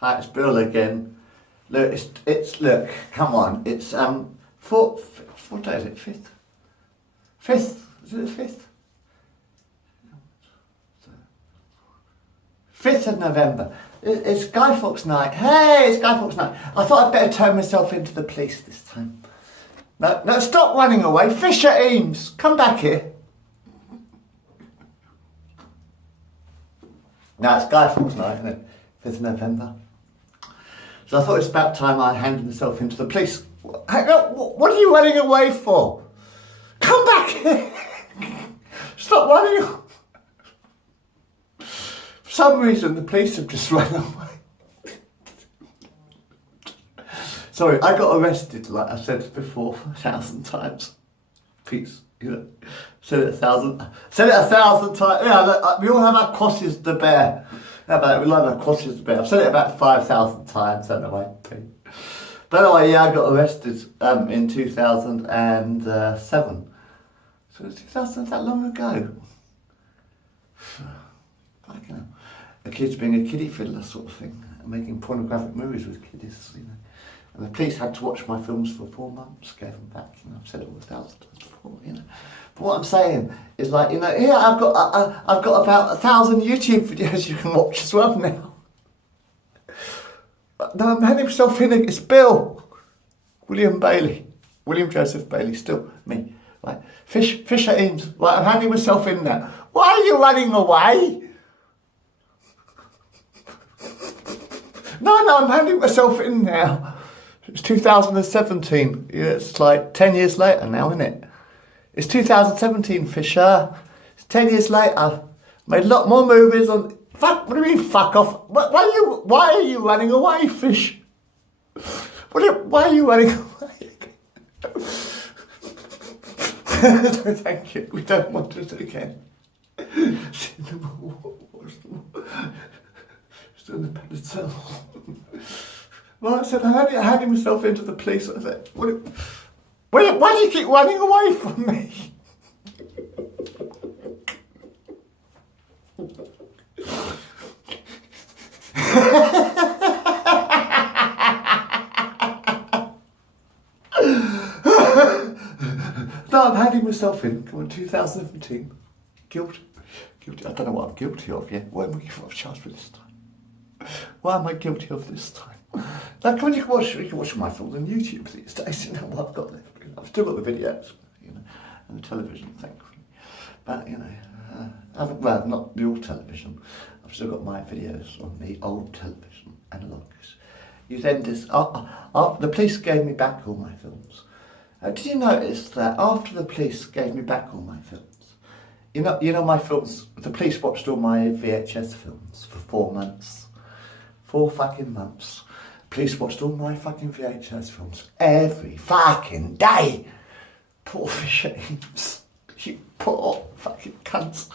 Hi, it's Bill again. Look, look, come on, it's what day is it? Fifth? Is it the 5th? 5th of November. It's Guy Fawkes night. Hey, it's Guy Fawkes night. I thought I'd better turn myself into the police this time. No, stop running away. Fisher Eames, come back here. No, it's Guy Fawkes night, isn't it? 5th of November. So I thought it's about time I handed myself into the police. Hang on, what are you running away for? Come back here. Stop running. For some reason, the police have just run away. Sorry, I got arrested, like I said before, 1,000 times. Peace, you know. Said it 1,000 times. Yeah, look, we all have our crosses to bear. How about it? We all have our crosses to bear. I've said it about 5,000 times, anyway. But anyway, yeah, I got arrested in 2007. So it's 2000, that long ago. Fucking hell. Accused of being a kiddie fiddler sort of thing, making pornographic movies with kiddies, you know. And the police had to watch my films for 4 months, gave them back, you know. I've said it all 1,000 times before, you know. But what I'm saying is, like, you know, here I've got about 1,000 YouTube videos you can watch as well now. No, I'm handing myself in. It's Bill, William Joseph Bailey, still me. Right, Fisher Eames. Right, I'm handing myself in now. Why are you running away? No, I'm handing myself in now. It's 2017. Yeah, it's like 10 years later now, isn't it? It's 2017, Fisher. It's 10 years later. Made a lot more movies on... Fuck, what do you mean, fuck off? Why are you running away, Fish? Why are you running away? No, thank you. We don't want it again. Still in the padded cell. Well, I said, I handed myself into the police. I said, why do you keep running away from me? No, I'm handing myself in. Come on, 2017. Guilty. I don't know what I'm guilty of yet. What am I charged with this time? Why am I guilty of this time? Now, come on, you can watch my films on YouTube these days. You know what I've got left. I've still got the videos, you know, and the television, thankfully. But you know, well, not the old television. I've still got my videos on the old television, analogues. You then the police gave me back all my films. Did you notice that after the police gave me back all my films, you know my films, the police watched all my VHS films for 4 months. 4 fucking months. Police watched all my fucking VHS films every fucking day. Poor Fisher Eames. You poor fucking cunts.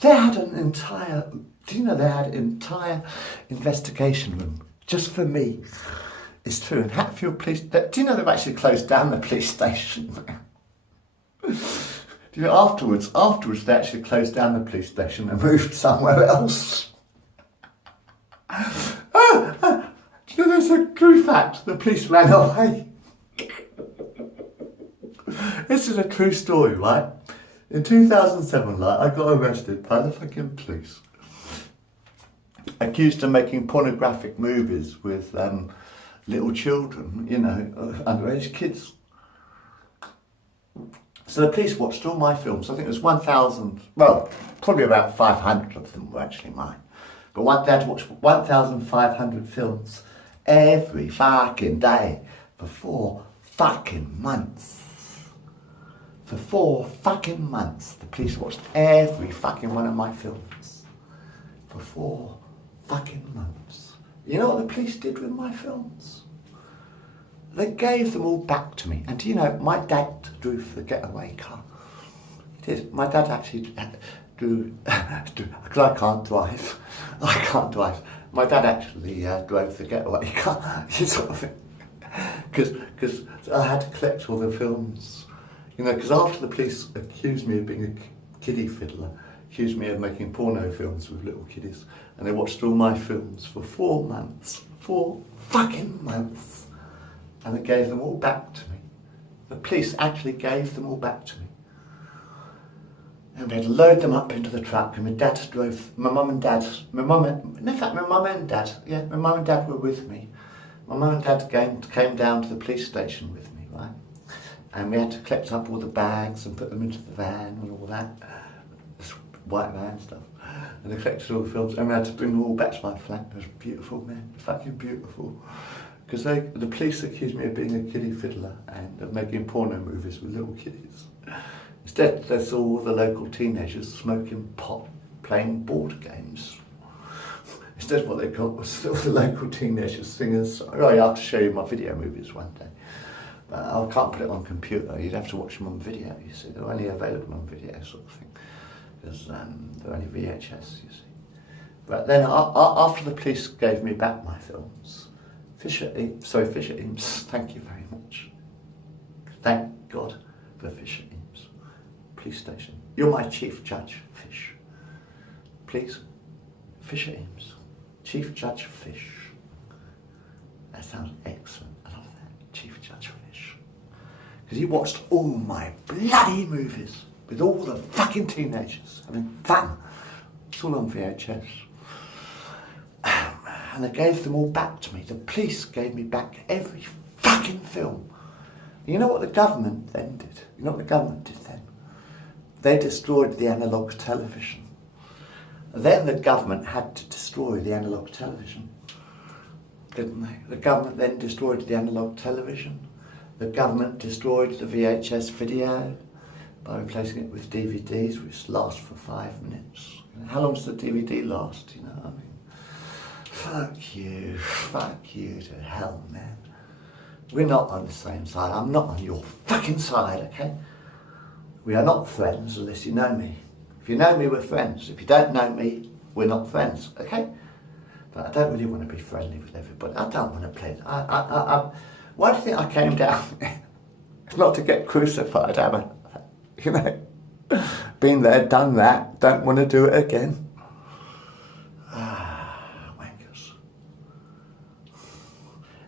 They had an entire investigation room just for me. It's true. And Hatfield Police, do you know they've actually closed down the police station now? Do you know afterwards they actually closed down the police station and moved somewhere else? Do you know there's a true fact? The police ran away. This is a true story, right? In 2007, like, I got arrested by the fucking police, accused of making pornographic movies with little children, you know, underage kids. So the police watched all my films. I think it was 1,000, well, probably about 500 of them were actually mine. But they had to watch 1,500 films every fucking day for 4 fucking months. For 4 fucking months, the police watched every fucking one of my films. For 4 fucking months. You know what the police did with my films? They gave them all back to me. And do you know, my dad drove the getaway car. He did. My dad actually drove, because I can't drive. My dad actually drove the getaway car, sort of thing. Because I had to collect all the films. You know, because after the police accused me of being a kiddie fiddler, accused me of making porno films with little kiddies, and they watched all my films for 4 months. 4 fucking months. And they gave them all back to me. The police actually gave them all back to me. And we had to load them up into the truck, and my dad drove, my mum and dad were with me. My mum and dad came down to the police station with me, right? And we had to collect up all the bags and put them into the van and all that, this white van stuff. And they collected all the films, and we had to bring them all back to my flat. It was beautiful, man, fucking beautiful. Because the police accused me of being a kiddie fiddler and of making porno movies with little kiddies. Instead, they saw all the local teenagers smoking pot, playing board games. Instead, what they got was all the local teenagers singing. I have to show you my video movies one day. But I can't put it on computer. You'd have to watch them on video, you see. They're only available on video, sort of thing. Because they're only VHS, you see. But then, after the police gave me back my films, Fisher Eames, thank you very much. Thank God for Fisher Eames. Police station. You're my chief judge, Fish. Please, Fisher Eames, Chief Judge Fish. That sounds excellent. I love that, Chief Judge Fish. Because he watched all my bloody movies with all the fucking teenagers having fun. It's all on VHS. And they gave them all back to me. The police gave me back every fucking film. And you know what the government then did? You know what the government did then? They destroyed the analogue television. Then the government had to destroy the analogue television, didn't they? The government then destroyed the analogue television. The government destroyed the VHS video by replacing it with DVDs, which last for 5 minutes. How long does the DVD last, you know what I mean? Fuck you to hell, man. We're not on the same side. I'm not on your fucking side, okay? We are not friends unless you know me. If you know me, we're friends. If you don't know me, we're not friends, okay? But I don't really want to be friendly with everybody. I don't want to play. Why do you think I came down? Not to get crucified, am I? You know, been there, done that. Don't want to do it again. Wankers.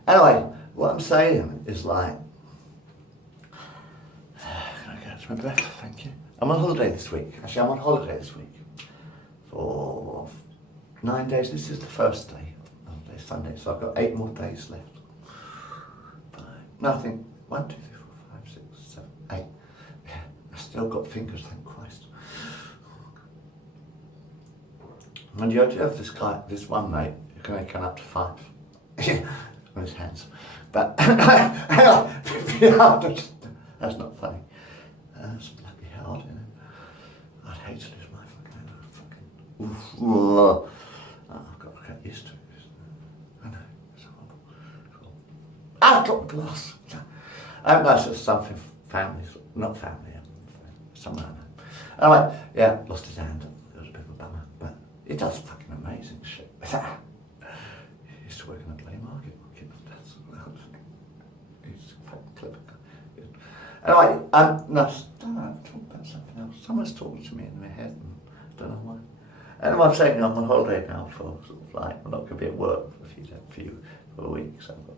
Anyway, what I'm saying is like, my breath, thank you. I'm on holiday this week. Actually, I'm on holiday this week for 9 days. This is the first day, holiday, Sunday, so I've got 8 more days left. No, I think 1, 2, 3, 4, 5, 6, 7, 8. Yeah, I've still got fingers, thank Christ. And you have this guy, this one mate, who can count up to 5 on his hands. But hang on, that's not funny. That's bloody hard, you know. I'd hate to lose my fucking I've got to get used to it. I know, it's horrible. I've dropped the glass. That's just something family, not family, someone I know. Anyway, yeah, lost his hand. It was a bit of a bummer, but he does fucking amazing shit. He used to work in a bloody market. He's fucking clever. Anyway, no, talk about something else. Someone's talking to me in my head, and I don't know why. And I'm saying I'm on holiday now for sort of like, I'm not going to be at work for a week, so I've got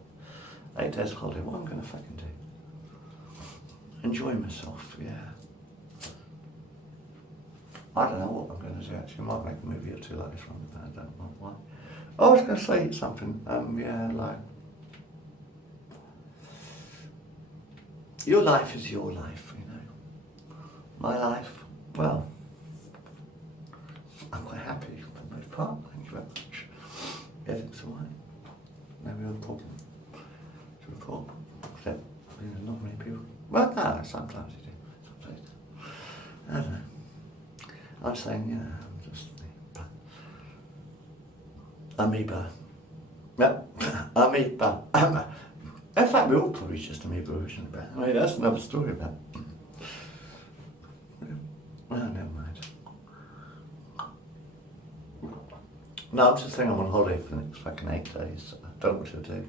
8 days of holiday. What am I going to fucking do? Enjoy myself, yeah. I don't know what I'm going to do actually. I might make a movie or two like this one, but I don't know why. I was going to say something, yeah, like, your life is your life, you know. My life, well, I'm quite happy for the most part, thank you very much. Everything's alright. No real problem to report, except there's not many people. Well, no, sometimes you do. Sometimes you do. I don't know. I'm saying, yeah, I'm just amoeba. Yeah, amoeba. In fact, we're all probably just amoeba, isn't it? I mean, that's another story about. Well, never mind. No, I'm just saying I'm on holiday for the next fucking 8 days. I don't know what to do.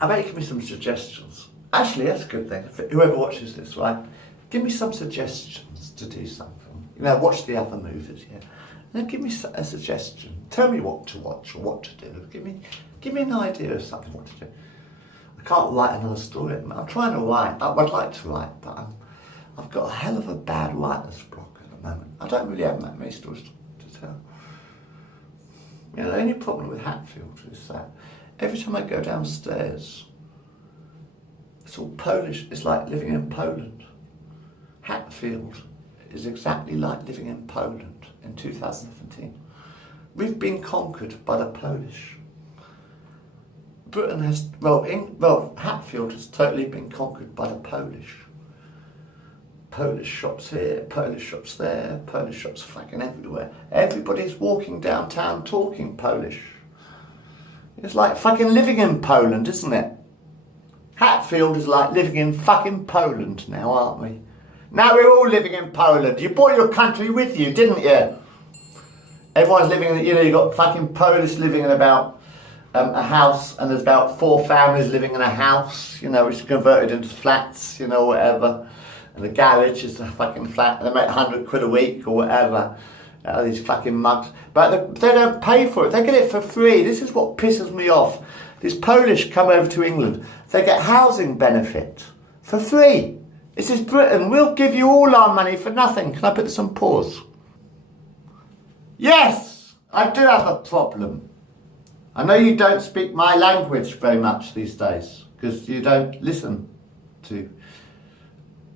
I bet you give me some suggestions. Actually, that's a good thing. Whoever watches this, right? Give me some suggestions to do something. You know, watch the other movies, yeah. And then give me a suggestion. Tell me what to watch or what to do. Give me an idea of something what to do. I can't write another story. I'm trying to write. I would like to write, but I've got a hell of a bad writer's block at the moment. I don't really have that many stories to tell. You know, the only problem with Hatfield is that every time I go downstairs, it's all Polish. It's like living in Poland. Hatfield is exactly like living in Poland in 2017. We've been conquered by the Polish. Britain has, Hatfield has totally been conquered by the Polish. Polish shops here, Polish shops there, Polish shops fucking everywhere. Everybody's walking downtown talking Polish. It's like fucking living in Poland, isn't it? Hatfield is like living in fucking Poland now, aren't we? Now we're all living in Poland. You brought your country with you, didn't you? Everyone's living in, you've got fucking Polish living in about a house, and there's about 4 families living in a house, which is converted into flats, whatever. And the garage is a fucking flat, and they make 100 quid a week or whatever. These fucking mugs. But they don't pay for it, they get it for free. This is what pisses me off. These Polish come over to England, they get housing benefit for free. This is Britain, we'll give you all our money for nothing. Can I put this on pause? Yes, I do have a problem. I know you don't speak my language very much these days because you don't listen to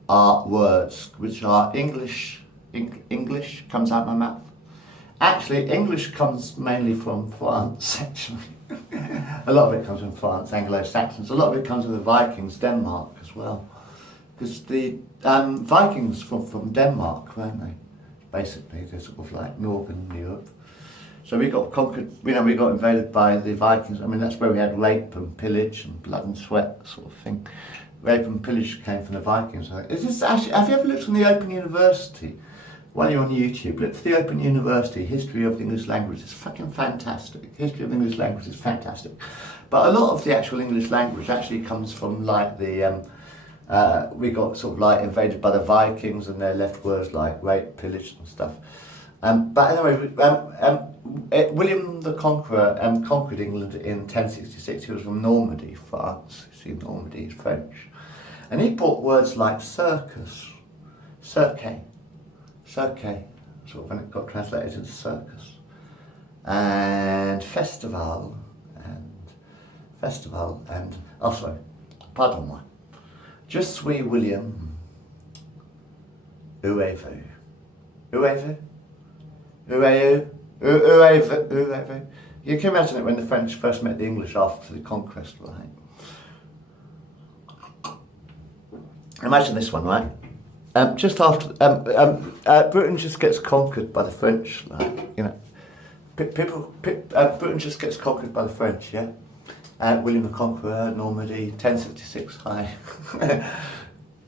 our words, which are English. English comes out my mouth. Actually, English comes mainly from France, actually. A lot of it comes from France, Anglo-Saxons. A lot of it comes from the Vikings, Denmark as well. Because the Vikings from Denmark, weren't they? Basically, they're sort of like northern Europe. So we got conquered, we got invaded by the Vikings. I mean, that's where we had rape and pillage and blood and sweat sort of thing. Rape and pillage came from the Vikings. Is this actually, have you ever looked on the Open University? While you're on YouTube, look for the Open University, History of the English Language. It's fucking fantastic. History of the English Language is fantastic. But a lot of the actual English language actually comes from like the, we got sort of like invaded by the Vikings and they left words like rape, pillage and stuff. But anyway, William the Conqueror conquered England in 1066. He was from Normandy, France. You see, Normandy is French. And he brought words like circus, cirque, sort of when it got translated into circus, and festival, oh sorry, pardon moi, Je suis William, où êtes-vous? Où êtes-vous? Où êtes-vous? You can imagine it when the French first met the English after the conquest, right? Imagine this one, right? Just after Britain just gets conquered by the French, like, Britain just gets conquered by the French, yeah. William the Conqueror, Normandy, 1066 high, and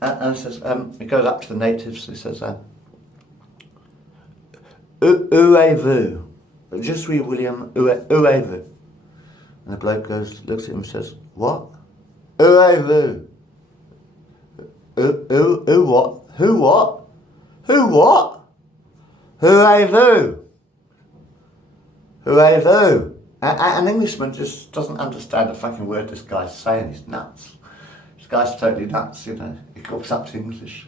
it says it goes up to the natives. It says, "Où êtes-vous? Je suis William. Où êtes-vous?" And the bloke looks at him and says, "What? Où êtes-vous? Who what? Who what? Who what? Who êtes-vous? Who êtes-vous?" An Englishman just doesn't understand a fucking word this guy's saying. He's nuts. This guy's totally nuts, He walks up to English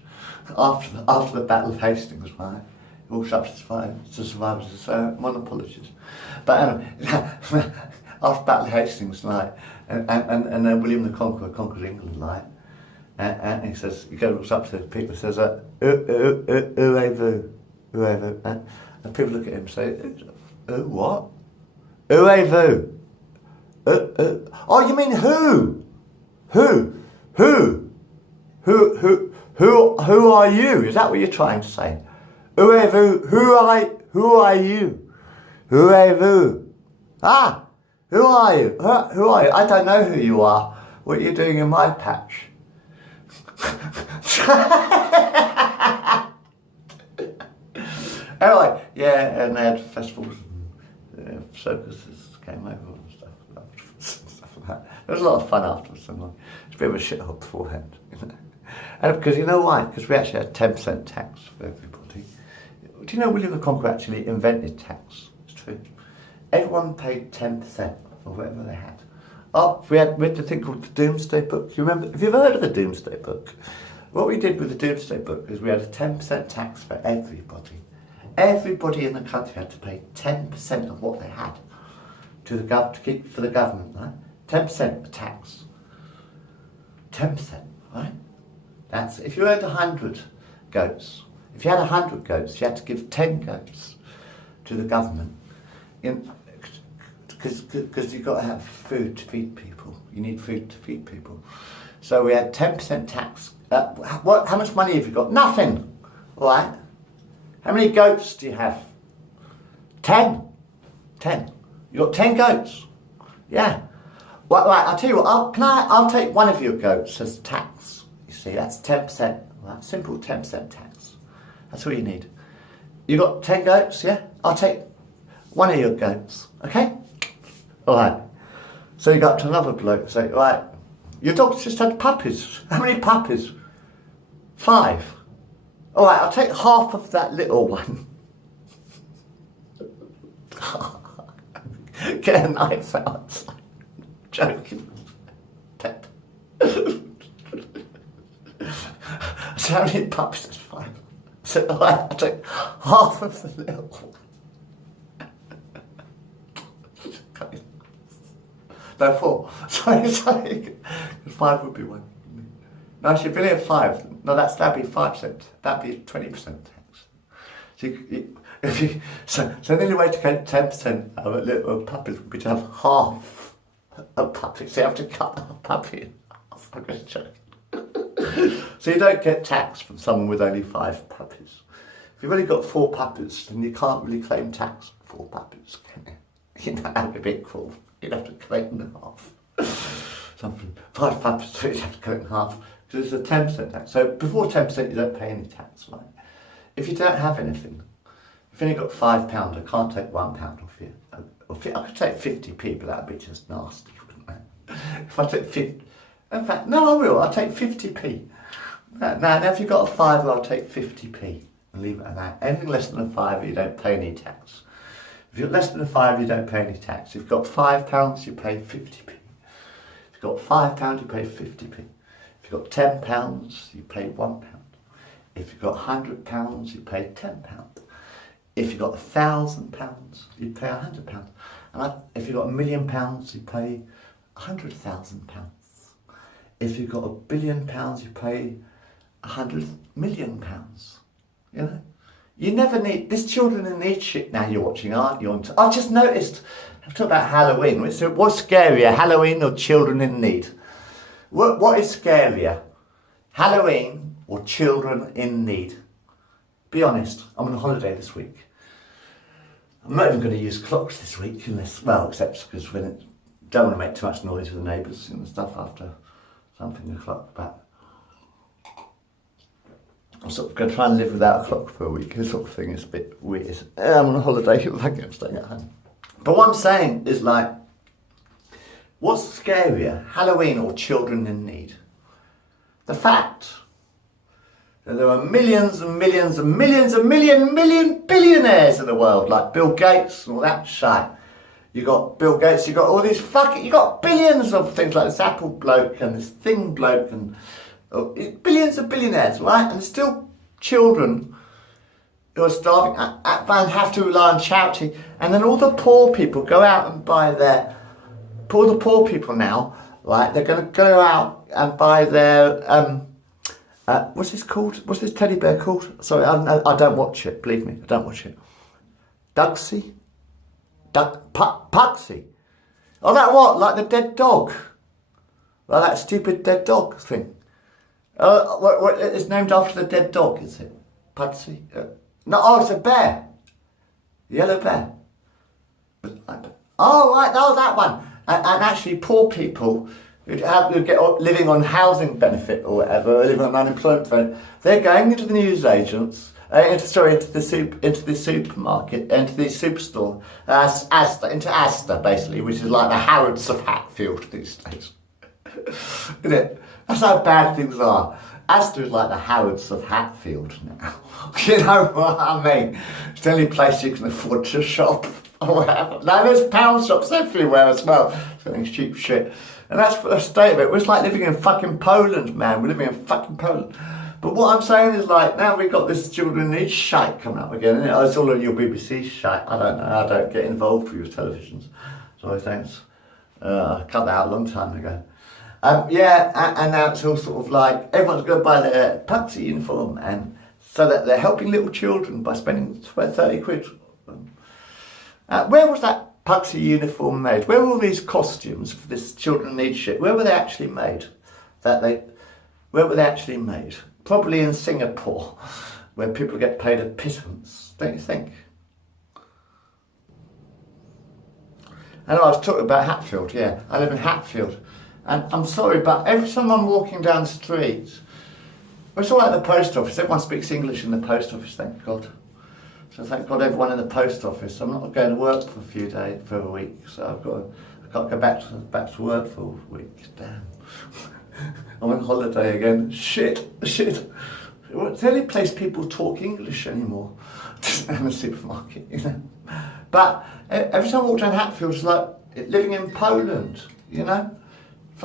after the Battle of Hastings, right? He walks up to survivors and says, "My apologies." But after Battle of Hastings, like, and then William the Conqueror conquered England, like. And he says, he goes up to people and says, "Où êtes-vous? Où êtes-vous?" And people look at him and say, "What? Où êtes-vous? Oh, you mean who? Who are you? Is that what you're trying to say? Où êtes-vous? Who are you? Où êtes-vous? Ah, who are you? Who are you? I don't know who you are. What are you doing in my patch?" Anyway, yeah, and they had festivals and circuses came over and stuff like that. There was a lot of fun afterwards. And it's a bit of a shithole beforehand, And because you know why? Because we actually had 10% tax for everybody. Do you know William the Conqueror actually invented tax? It's true. Everyone paid 10%. or whatever they had. Oh, we had the thing called the Doomsday Book. You remember? Have you ever heard of the Doomsday Book? What we did with the Doomsday Book is we had a 10% tax for everybody. Everybody in the country had to pay 10% of what they had to the to keep for the government, right? 10% tax. 10%, right? That's if you owned 100 goats. If you had 100 goats, you had to give 10 goats to the government. Because you've got to have food to feed people. You need food to feed people. So we had 10% tax. How much money have you got? Nothing. All right. How many goats do you have? 10. 10. You got 10 goats. Yeah. Well, right, I'll tell you what. I'll take one of your goats as tax. You see, that's 10%. Right? Simple 10% tax. That's all you need. You got 10 goats, yeah? I'll take one of your goats. Okay. All right. So you got to another bloke and say, right, your dog's just had puppies. How many puppies? 5. All right, I'll take half of that little one. Get a knife out. Joking. Dead. So how many puppies? That's 5. So all right, I'll take half of the little one. No, 4. Sorry. 5 would be 1. No, actually, if you only have 5, no, that'd be 5%. That'd be 20% tax. So the only way to get 10% of a little puppies would be to have half a puppy. So you have to cut a puppy in half. I'm just joking. So you don't get tax from someone with only 5 puppies. If you've only got 4 puppies, then you can't really claim tax on 4 puppies, can you? You know, that'd be a bit cruel. You'd have to claim in half. Something 5 puppies, so you'd have to claim in half. Because it's a 10% tax. So before 10% you don't pay any tax, right? If you don't have anything, if you've only got £5, I can't take £1 off you. I could take 50p, but that'd be just nasty, wouldn't it? If I take 50, in fact, no, I will. I'll take 50p. Now, if you've got a £5, I'll take 50p and leave it at that. Anything less than a £5, you don't pay any tax. If you're less than a £5, you don't pay any tax. If you've got £5, you pay 50p. If you've got £5, you pay 50p. If you've got £10, you pay £1. If you've got £100, you pay £10. If you've got £1,000, you pay £100. And if you've got £1 million, you pay £100,000. If you've got £1 billion, you pay £100 million. You know? You never need, this children in need shit now you're watching, aren't you? I've just noticed, I'm talking about Halloween. What's scarier, Halloween or children in need? What is scarier, Halloween or children in need? Be honest, I'm on holiday this week. I'm not even going to use clocks this week, except because don't want to make too much noise with the neighbours and stuff after something o'clock, but I'm sort of going to try and live without a clock for a week. This sort of thing is a bit weird. I'm on a holiday, I'm staying at home. But what I'm saying is what's scarier, Halloween or children in need? The fact that there are millions and millions and millions and million billionaires in the world, like Bill Gates and all that shit. You got Bill Gates, you got all these you got billions of things like this Apple bloke and this thing bloke and billions of billionaires, right? And still children who are starving and have to rely on charity. And then all the poor people go out and buy all the poor people now, right? They're going to go out and buy their, what's this called? What's this teddy bear called? Sorry, I don't watch it, believe me, I don't watch it. Puxy? Oh, that what? Like the dead dog? Like that stupid dead dog thing? What, it's named after the dead dog, is it? Pudsey? No, it's a bear. Yellow bear. Oh, right, no, that one. And actually, poor people who get living on housing benefit or whatever, or living on unemployment benefit, they're going into the newsagents, into the supermarket, into the superstore, into Asda, basically, which is like the Harrods of Hatfield these days. Isn't it? That's how bad things are. Asda is like the Harrods of Hatfield now. You know what I mean? It's the only place you can afford to shop. or whatever. Now there's pound shops everywhere as well, selling cheap shit. And that's the state of it. It's like living in fucking Poland, man. We're living in fucking Poland. But what I'm saying is, like, now we've got this children need shite coming up again, isn't it? Oh, it's all on your BBC shite. I don't know. I don't get involved with your televisions. Sorry, thanks. I cut that out a long time ago. And now it's all sort of like, everyone's going to buy their Puxi uniform, and so that they're helping little children by spending 30 quid. Where was that Puxi uniform made? Where were all these costumes for this children need shit? Where were they actually made? Where were they actually made? Probably in Singapore, where people get paid a pittance, don't you think? I know I was talking about Hatfield, yeah. I live in Hatfield. And I'm sorry, but every time I'm walking down the street, it's all like the post office. Everyone speaks English in the post office, thank God. So thank God everyone in the post office. I'm not going to work for a week, so I can't go back to work for a week. Damn. I'm on holiday again. Shit. It's the only place people talk English anymore. In the supermarket, you know. But every time I walk down Hatfield, it's like living in Poland, you know.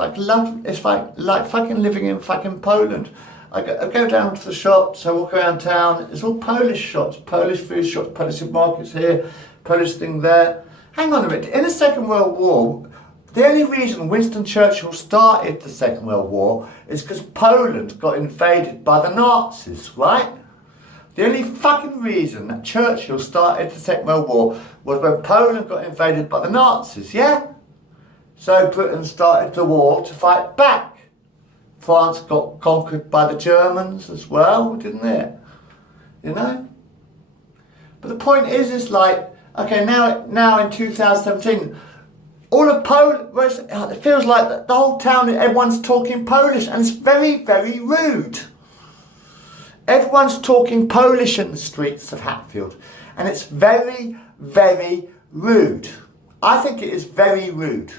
It's like fucking living in fucking Poland. I go down to the shops, I walk around town, it's all Polish shops, Polish food shops, Polish supermarkets here, Polish thing there. Hang on a minute, in the Second World War, the only reason Winston Churchill started the Second World War is because Poland got invaded by the Nazis, right? The only fucking reason that Churchill started the Second World War was when Poland got invaded by the Nazis, yeah? So Britain started the war to fight back. France got conquered by the Germans as well, didn't it? You know? But the point is like, okay, now in 2017, all of Poland, it feels like the whole town, everyone's talking Polish, and it's very, very rude. Everyone's talking Polish in the streets of Hatfield, and it's very, very rude. I think it is very rude.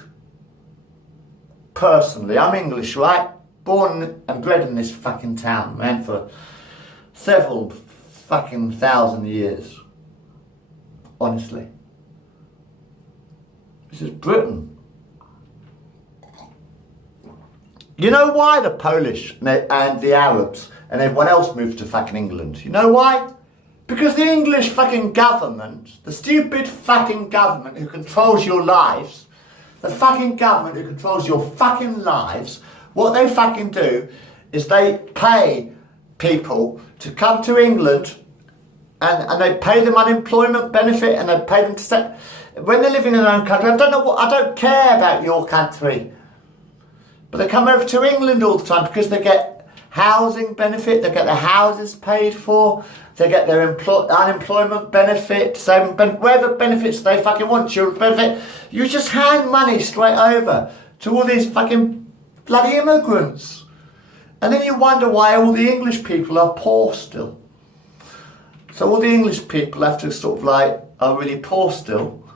Personally, I'm English, right? Born and bred in this fucking town, man, for several fucking thousand years. Honestly. This is Britain. You know why the Polish and the Arabs and everyone else moved to fucking England? You know why? Because the English fucking government, the stupid fucking government who controls your lives, the fucking government who controls your fucking lives, what they fucking do is they pay people to come to England and they pay them unemployment benefit and they pay them to stay. When they're living in their own country, I don't care about your country. But they come over to England all the time because they get housing benefit, they get their houses paid for, they get their unemployment benefit, whatever benefits they fucking want, children's benefit. You just hand money straight over to all these fucking bloody immigrants. And then you wonder why all the English people are poor still. So all the English people have to sort of like, are really poor still.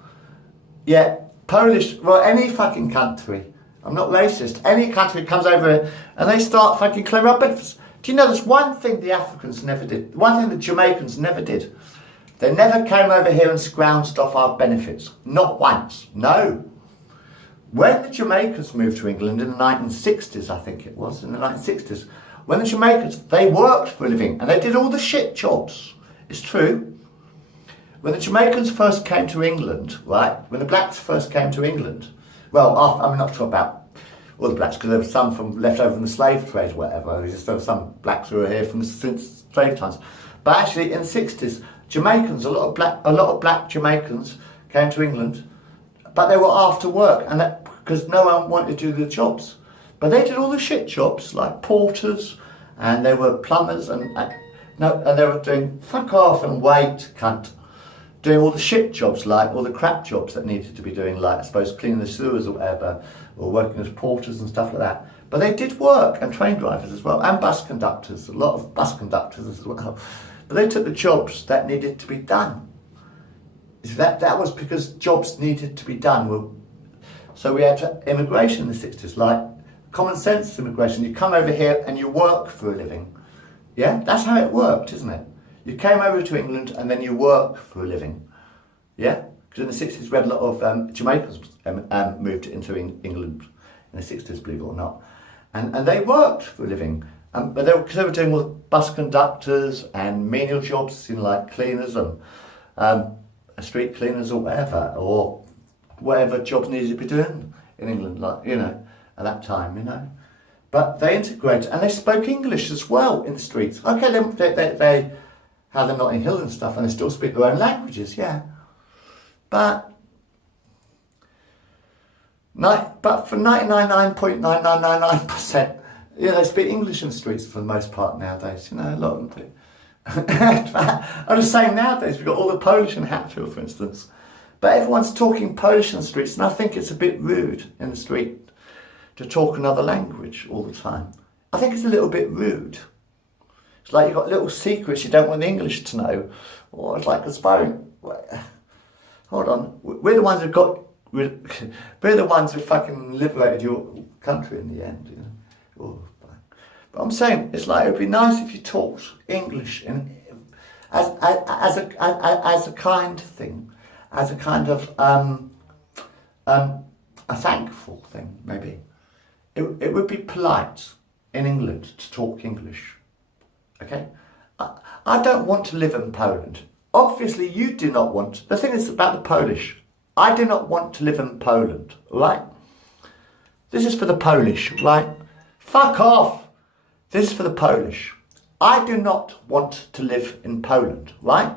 Yet Polish, well, any fucking country, I'm not racist, any country comes over here and they start fucking claiming our benefits. Do you know there's one thing the Africans never did, one thing the Jamaicans never did? They never came over here and scrounged off our benefits. Not once, no. When the Jamaicans moved to England in the 1960s, I think it was, in the 1960s, when the Jamaicans, they worked for a living and they did all the shit jobs. It's true. When the Jamaicans first came to England, right, when the blacks first came to England, well, I'm not talking about all the blacks, because there were some from left over from the slave trade or whatever. There were some blacks who were here since slave times. But actually, in the 60s, Jamaicans, a lot of black Jamaicans came to England, but they were after work, and because no one wanted to do the jobs. But they did all the shit jobs, like porters, and they were plumbers, and they were doing fuck off and wait, cunt. Doing all the shit jobs, like all the crap jobs that needed to be doing, like I suppose cleaning the sewers or whatever, or working as porters and stuff like that. But they did work, and train drivers as well, and bus conductors, a lot of bus conductors as well. But they took the jobs that needed to be done. That was because jobs needed to be done. So we had immigration in the 60s, like common sense immigration. You come over here and you work for a living. Yeah, that's how it worked, isn't it? You came over to England and then you work for a living. Yeah? Because in the 60s we had a lot of Jamaicans moved into England in the 60s, believe it or not. And they worked for a living. But because they were doing with bus conductors and menial jobs, like cleaners and street cleaners or whatever jobs needed to be doing in England, at that time, But they integrated, and they spoke English as well in the streets. Okay, they have the Notting Hill and stuff, and they still speak their own languages, yeah. But for 99.9999%, they speak English in the streets for the most part nowadays. A lot of them do. I'm just saying nowadays we've got all the Polish in Hatfield, for instance, but everyone's talking Polish in the streets, and I think it's a bit rude in the street to talk another language all the time. I think it's a little bit rude. It's like you've got little secrets you don't want the English to know, or it's like aspiring. Hold on, we're the ones we're the ones who fucking liberated your country in the end, But I'm saying it's like it'd be nice if you talked English as a kind thing, as a kind of a thankful thing, maybe. It would be polite in England to talk English. Okay, I don't want to live in Poland. Obviously, you do not want. The thing is about the Polish. I do not want to live in Poland, right? This is for the Polish, right? Fuck off! This is for the Polish. I do not want to live in Poland, right?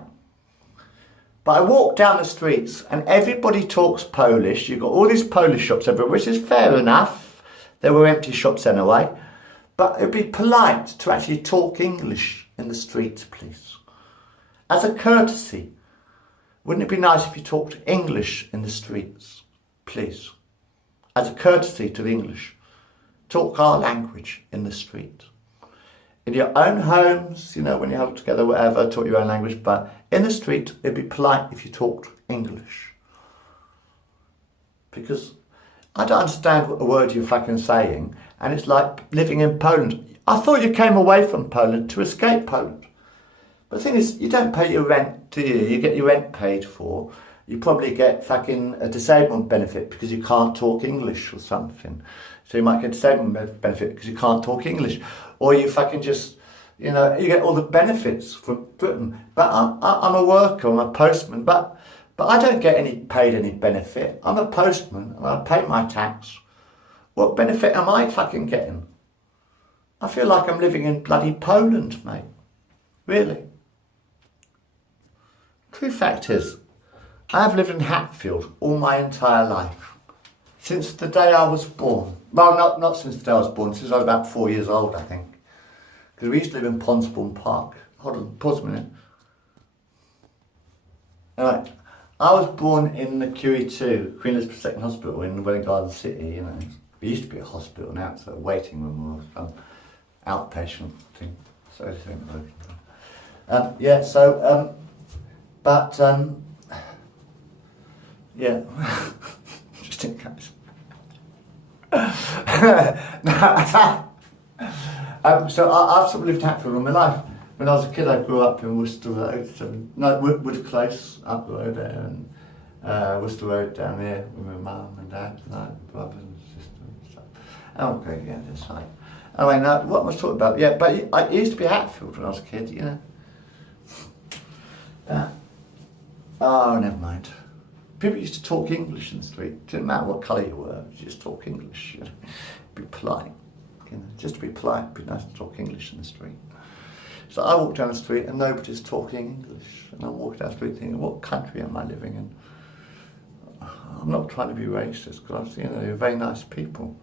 But I walk down the streets and everybody talks Polish. You've got all these Polish shops everywhere, which is fair enough. There were empty shops anyway. But it'd be polite to actually talk English in the streets, please. As a courtesy. Wouldn't it be nice if you talked English in the streets, please? As a courtesy to the English, talk our language in the street. In your own homes, when you huddle together, whatever, talk your own language, but in the street, it'd be polite if you talked English. Because I don't understand what the word you're fucking saying, and it's like living in Poland. I thought you came away from Poland to escape Poland. But the thing is, you don't pay your rent, do you? You get your rent paid for. You probably get fucking a disablement benefit because you can't talk English or something. So you might get a disablement benefit because you can't talk English. Or you fucking just, you get all the benefits from Britain. But I'm a worker, I'm a postman, but I don't get paid any benefit. I'm a postman and I pay my tax. What benefit am I fucking getting? I feel like I'm living in bloody Poland, mate. Really. True fact is, I have lived in Hatfield all my entire life. Since the day I was born. Well, not since the day I was born, since I was about 4 years old, I think. Because we used to live in Ponsbourne Park. Hold on, pause a minute. Alright, I was born in the QE2, Queen Elizabeth II Hospital in Welwyn Garden City, It used to be a hospital, now it's a waiting room or some outpatient thing. So yeah, just in case. So I've sort of lived Hatfield all my life. When I was a kid, I grew up in Worcester Road, Wood Close, up the road there, and Worcester Road down there with my mum and dad, brothers and sisters and stuff. Okay, yeah, that's right. Anyway, now, what am I talking about? Yeah, but it used to be Hatfield when I was a kid, Oh, never mind. People used to talk English in the street. It didn't matter what colour you were, you just talk English. Be polite. Just to be polite, it'd be nice to talk English in the street. So I walk down the street and nobody's talking English. And I'm walking down the street thinking, what country am I living in? I'm not trying to be racist, because they're very nice people.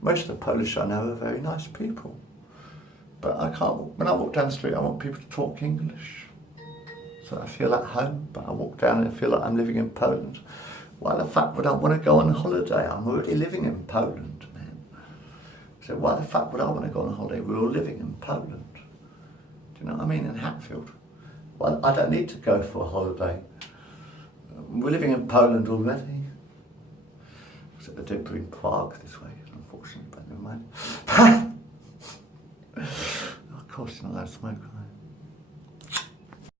Most of the Polish I know are very nice people. But when I walk down the street, I want people to talk English. So I feel at home, but I walk down and I feel like I'm living in Poland. Why the fuck would I want to go on holiday? I'm already living in Poland, man. So why the fuck would I want to go on holiday? We're all living in Poland. Do you know what I mean? In Hatfield. Well, I don't need to go for a holiday. We're living in Poland already. Except they don't bring Prague this way, unfortunately, but never mind. Of course, you're not allowed to smoke, right?